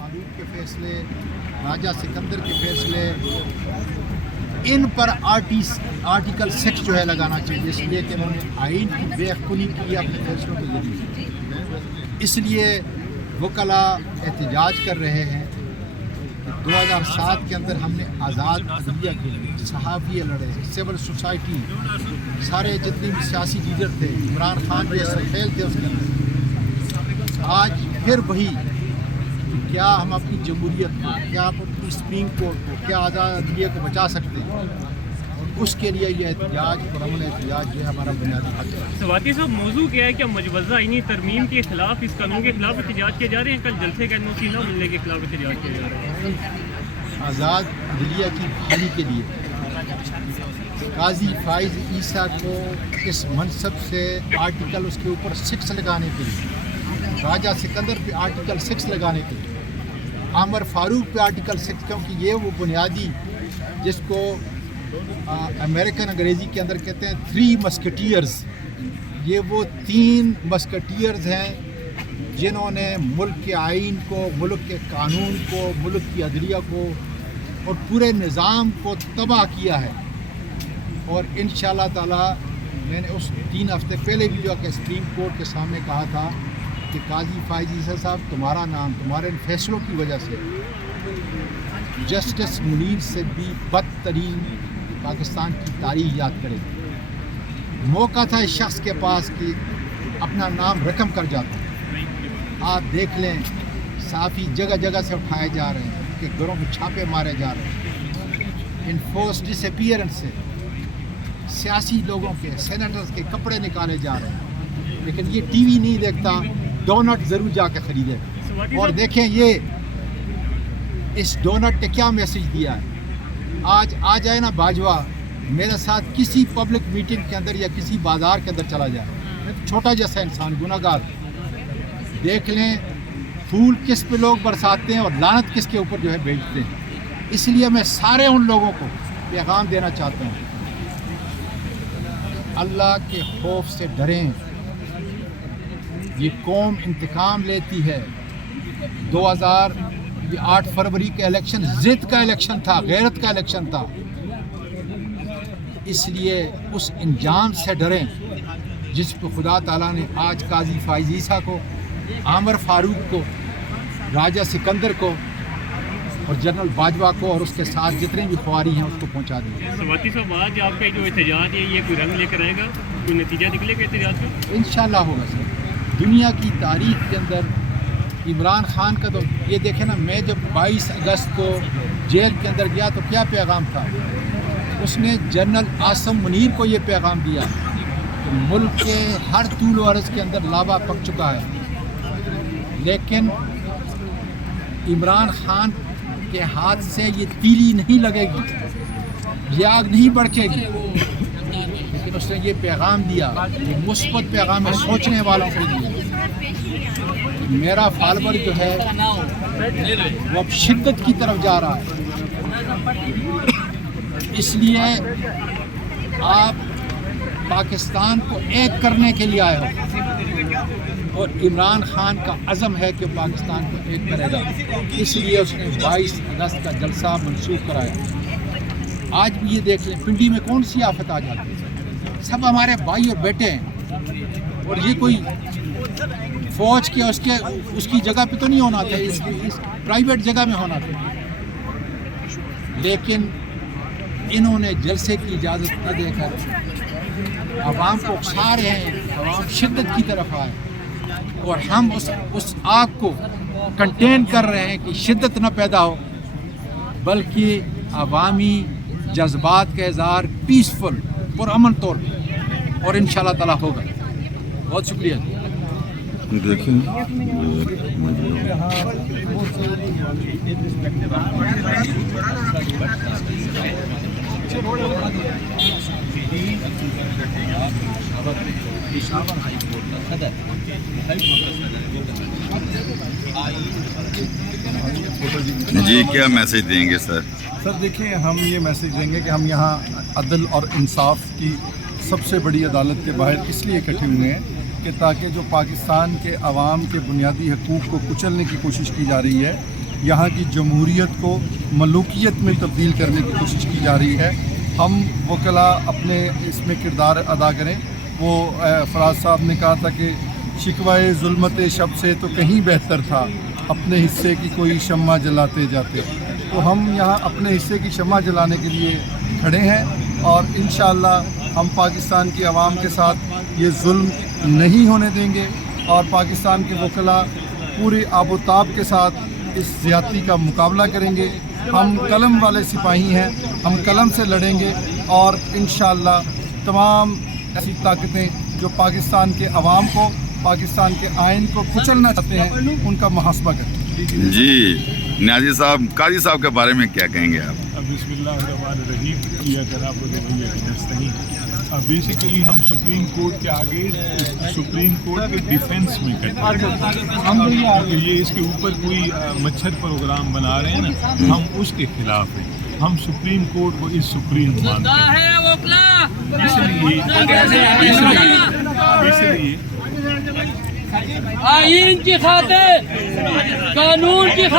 फारूक के फैसले, राजा सिकंदर के फैसले, इन पर आर्टिकल 6 जो है लगाना चाहिए, इसलिए कि उन्होंने आइन की बेअक्ली की अपने फैसलों के जरिए। इसलिए वकला एहतजाज कर रहे हैं कि 2007 के अंदर हमने आज़ाद अदलिया के लिए सहाफ़ी लड़े, सिविल सोसाइटी, सारे जितने भी सियासी लीडर थे, इमरान खान भी सफेल थे उसके अंदर। आज फिर वही, क्या हम अपनी जमहूरियत को, क्या हम अपनी सुप्रीम कोर्ट को, क्या आज़ाद अदलिया को बचा सकते हैं? उसके लिए ये एहतजाज और अमल एहतजाज जो है हमारा बुनियादी हक है। सवाती साहब, मौजू क्या है कि मजवज़ा आईनी तरमीम के खिलाफ, इस कानून के खिलाफ एहतजाज किए जा रहे हैं? कल जलसे का NOC न मिलने के खिलाफ एहतजाज किया जा रहा है। आज़ाद अदलिया की बहाली के लिए काजी फाइज ईसा को इस मनसब से आर्टिकल उसके ऊपर 6 लगाने के लिए, राजा सिकंदर पे आर्टिकल 6 लगाने के लिए, आमर फारूक पे आर्टिकल 6, क्योंकि ये वो बुनियादी जिसको अमेरिकन अंग्रेज़ी के अंदर कहते हैं 3 मस्कटियर्स, ये वो 3 मस्कटियर्स हैं जिन्होंने मुल्क के आइन को, मुल्क के कानून को, मुल्क की अदलिया को और पूरे निज़ाम को तबाह किया है। और इंशाअल्लाह ताला मैंने उस 3 हफ्ते पहले भी जो कि सुप्रीम कोर्ट के सामने कहा था कि काजी फाइज ईसा साहब, तुम्हारा नाम तुम्हारे इन फैसलों की वजह से जस्टिस मुनीर से भी बदतरीन पाकिस्तान की तारीख याद करेगी। मौका था इस शख्स के पास कि अपना नाम रकम कर जाता। आप देख लें, साफ़ी जगह जगह से उठाए जा रहे हैं कि घरों में छापे मारे जा रहे हैं, इनफोर्स डिसअपीयरेंस से सियासी लोगों के, सेनेटर्स के कपड़े निकाले जा रहे हैं। लेकिन ये टीवी नहीं देखता, डोनट ज़रूर जाकर ख़रीदे। और देखें ये इस डोनट ने क्या मैसेज दिया है। आज आ जाए ना बाजवा मेरे साथ किसी पब्लिक मीटिंग के अंदर या किसी बाज़ार के अंदर चला जाए, छोटा जैसा इंसान, गुनाहगार, देख लें फूल किस पे लोग बरसाते हैं और लानत किसके ऊपर जो है भेजते हैं। इसलिए मैं सारे उन लोगों को पैगाम देना चाहता हूँ, अल्लाह के खौफ से डरें। ये कौम इंतकाम लेती है। 2008 फरवरी का इलेक्शन ज़िद का इलेक्शन था, गैरत का इलेक्शन था। इसलिए उस इंजाम से डरें जिस पर खुदा ताला ने आज काजी फाइज ईसा को, आमर फारूक को, राजा सिकंदर को और जनरल बाजवा को और उसके साथ जितने भी ख्वारी हैं उसको पहुंचा दिया। सवाती साहब, आज आपका जो एहतजाज है ये कोई रंग लेकर आएगा, कोई नतीजा निकलेगा एहतजाज का? इंशाल्लाह होगा सर। दुनिया की तारीख के अंदर इमरान खान का तो ये देखें ना, मैं जब 22 अगस्त को जेल के अंदर गया तो क्या पैगाम था, उसने जनरल आसम मुनीर को ये पैगाम दिया कि मुल्क के हर तूल व अर्ज़ के अंदर लावा पक चुका है, लेकिन इमरान खान के हाथ से ये तीली नहीं लगेगी, ये आग नहीं भड़केगी। लेकिन उसने ये पैगाम दिया, ये मुस्बत पैगाम है सोचने वालों के लिए। मेरा फॉलोवर जो है वो अब शिद्दत की तरफ जा रहा है। इसलिए आप पाकिस्तान को एक करने के लिए आए हो और इमरान खान का अज़म है कि पाकिस्तान को एक करेगा। इसलिए उसने 22 अगस्त का जलसा मनसूख कराया। आज भी ये देख लें, पिंडी में कौन सी आफत आ जाती है, सब हमारे भाई और बेटे हैं। और ये कोई फौज के उसकी जगह पे तो नहीं होना था, इस प्राइवेट जगह में होना था। लेकिन इन्होंने जलसे की इजाज़त न देकर आवाम को उकसा रहे हैं, आवाम शिद्दत की तरफ आए और हम उस आग को कंटेन कर रहे हैं कि शिद्दत न पैदा हो, बल्कि अवामी जज्बात का इज़हार पीसफुल पुरअमन तौर पर, और इंशाअल्लाह ताला होगा। बहुत शुक्रिया। देखें जी, क्या मैसेज देंगे सर? सर देखिए, हम ये मैसेज देंगे कि हम यहाँ अदल और इंसाफ की सबसे बड़ी अदालत के बाहर इसलिए इकट्ठे हुए हैं कि ताकि जो पाकिस्तान के अवाम के बुनियादी हकूक़ को कुचलने की कोशिश की जा रही है, यहाँ की जमहूरियत को मलूकियत में तब्दील करने की कोशिश की जा रही है। हम वकला अपने इसमें किरदार अदा करें। वो फराज साहब ने कहा था कि शिकवाए जुल्मत शब से तो कहीं बेहतर था, अपने हिस्से की कोई शम्मा जलाते जाते। तो हम यहाँ अपने हिस्से की शम्मा जलाने के लिए खड़े हैं और इंशाअल्लाह हम पाकिस्तान की आवाम के साथ ये जुल्म नहीं होने देंगे और पाकिस्तान के वकला पूरे आबोताब के साथ इस ज़्यादती का मुकाबला करेंगे। हम कलम वाले सिपाही हैं, हम कलम से लड़ेंगे और इंशाअल्लाह तमाम ऐसी ताकतें जो पाकिस्तान के अवाम को, पाकिस्तान के आइन को कुचलना चाहते हैं, उनका मुहासबा करेंगे। जी न्याजी साहब, काजी साहब के बारे में क्या कहेंगे आप? बिस्मिल्लाहिर्रहमानिर्रहीम। बेसिकली हम सुप्रीम कोर्ट के आगे सुप्रीम कोर्ट के डिफेंस में करते हैं। हम ये इसके ऊपर कोई मच्छर प्रोग्राम बना रहे हैं ना, हम उसके खिलाफ हैं। हम सुप्रीम कोर्ट को इस सुप्रीम मानते हैं। इसलिए आईन की खातिर, कानून की खातिर